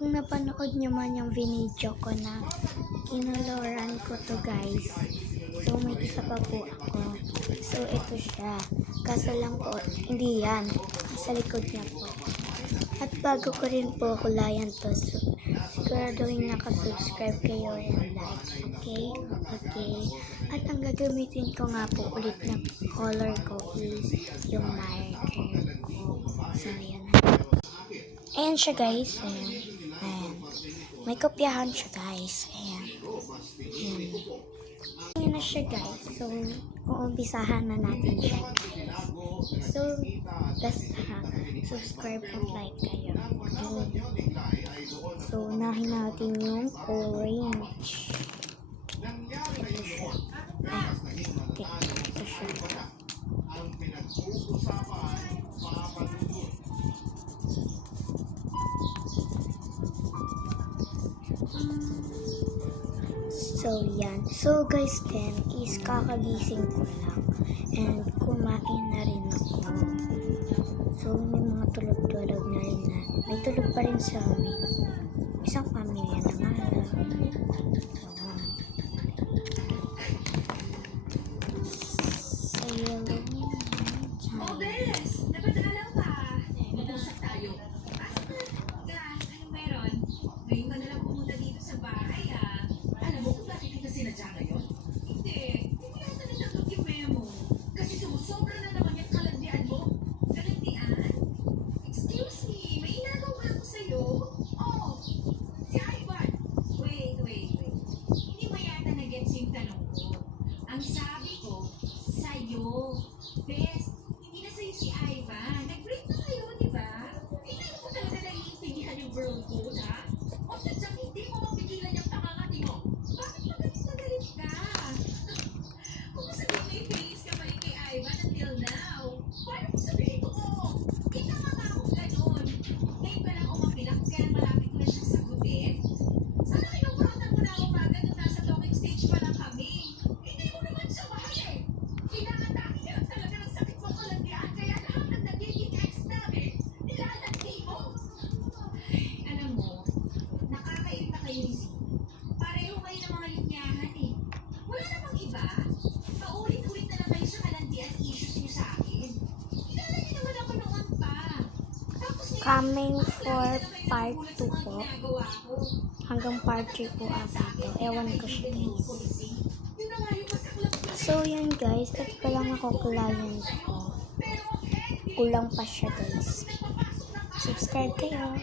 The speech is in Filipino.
Kung napanood nyo man yung video ko na kinuloran ko to guys. So may isa pa po ako. So ito siya. Kaso lang po, hindi yan. Sa likod niya po. At bago ko rin po kulayan to. So, siguraduhin nakasubscribe kayo and like. Okay? Okay. At ang gagamitin ko nga po ulit na color ko is yung marker ko. So yan. Ayan siya guys. Ayan. Ayan. May kopyahan siya guys. Ayan. Ayan. Ayan na siya guys. So, uumpisahan na natin siya. So, basta subscribe and like kayo. Ayan. So, unahin natin yung orange. Ito siya. Ayan. Okay. Ito siya. So, yan. So, guys, then, is kakagising ko lang. And, kumain na rin ako. So, may mga tulog-tulog na rin na. May tulog pa rin sa amin. Isang pamilya na nga lang. So, yun. Beles! Dapat alam ka. Mag-usap tayo. Anong meron? Ngayon ka nalang pumunta dito sa bahay, ha? Alam mo kung bakit kita sinadya ngayon? Hindi. Hindi yata natanggap yung memo. Kasi sumusobra na naman yung kalandian mo. Kalandian? Excuse me, may inagaw ba ako sa'yo? Oh, si Ivan. Wait. Hindi mo yata nag-gets yung tanong ko. Ang sabi ko, sa'yo. Best, hindi na sa'yo si Ivan. Nag-break na kayo, di ba? Hindi mo talaga naiintindihan yung girl code, ha? O sadyang hindi mo mapigilan yung pangangati mo. Bakit magalit ka? Kung sabihin mo yung feelings ka pa rin kay Ivan until now, paano mo sabihin ko? Kita nga akong ganon. Ngayon ka lang umapilak, kaya malapit ko na siyang sagutin. Sana kinukuratan mo na ako agad nung nasa talking stage pa lang kami. Hindi mo naman siya mahal eh. Kinakatake ka lang talaga ng sakit mong kalandian, kaya lahat ng nagiging ex namin, nilalandi mo. Alam mo, nakakairita kayo ni Zee. Pareho kayo ng mga linyahan eh. Wala namang iba. Paulit-ulit na lang kayo sa kalandian issues niyo sa akin. Kilala niyo naman ako noon pa. Tapos ngayon, Coming for part 2 nagulat sa mga po. ginagawa ko. Hanggang part 3 po ata po. Ewan ko siya guys. Yun na nga yung masaklap ko. So, yun guys. Ito pa lang ako client ko. Kulang pa siya guys. Subscribe kayo.